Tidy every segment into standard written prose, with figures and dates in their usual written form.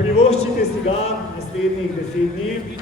Privoščite si ga naslednjih 10 dni.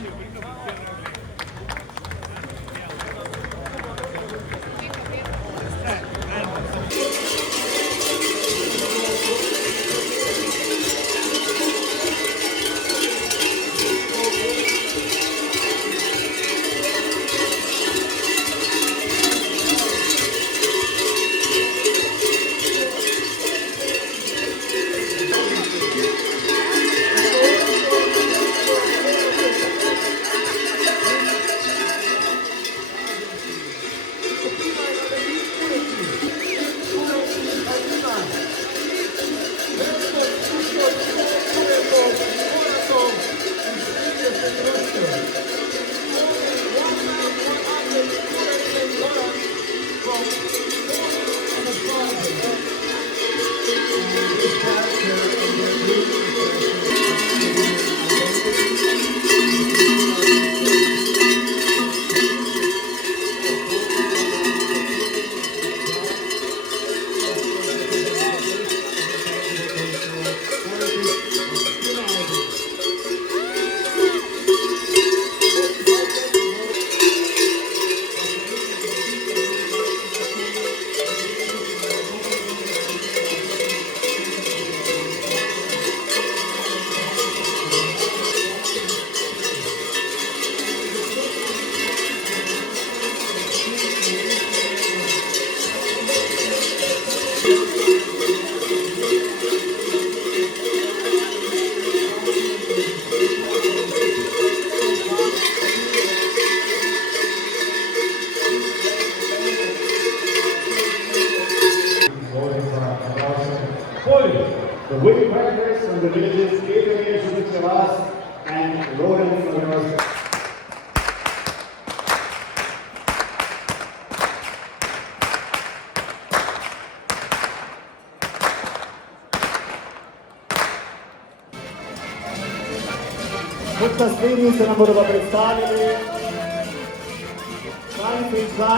The wicked riders from the villages, Gabriel Shubichavas and Lawrence University. Kot naslednji se nam bodo predstavili članice in člani